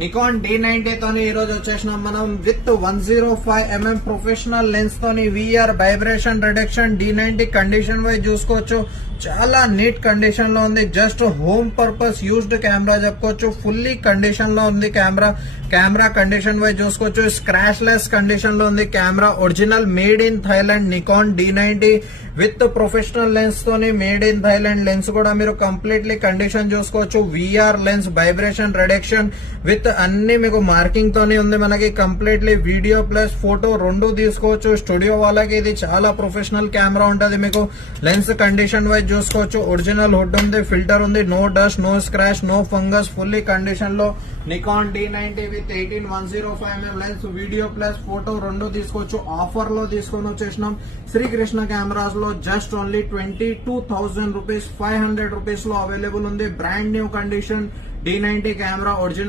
Nikon D90 తోని ఈ రోజు వచ్చేసినాం మనం విత్ 105mm ప్రొఫెషనల్ లెన్స్ తోని VR vibration reduction D90 condition wise చూసుకోవచ్చు. చాలా నీట్ కండిషన్ లో ఉంది. Just home purpose used camera చెప్పుకోవచ్చు. ఫుల్లీ కండిషన్ లో ఉంది కెమెరా కండిషన్ వైజ్ చూసుకోవచ్చు. స్క్రాచ్ లెస్ కండిషన్ లో ఉంది camera. Original made in Thailand Nikon D90 with professional lens తోని మేడ్ ఇన్ థైలాండ్ లెన్స్ కూడా మీరు కంప్లీట్లీ కండిషన్ చూసుకోవచ్చు. VR lens vibration reduction with అన్ని మీకు మార్కింగ్ తోని ఉంది. మనకి కంప్లీట్లీ వీడియో ప్లస్ ఫోటో రెండు తీసుకోవచ్చు. స్టూడియో వాళ్ళకి ఇది చాలా ప్రొఫెషనల్ కెమెరా ఉంటది. మీకు లెన్స్ కండిషన్ వైజ్ చూసుకోవచ్చు. ఒరిజినల్ హుడ్ ఉంది, ఫిల్టర్ ఉంది, no dust, no scratch, no fungus, fully condition లో Nikon D90 with 18105mm lens video plus photo రెండు తీసుకోవచ్చు. ఆఫర్ లో తీసుకొని వచ్చేసినాం శ్రీకృష్ణ కెమెరాస్ లో జస్ట్ ఓన్లీ 22,000 రూపీస్, 500 రూపీస్ లో అవైలబుల్ ఉంది. Brand new condition D90 camera. Original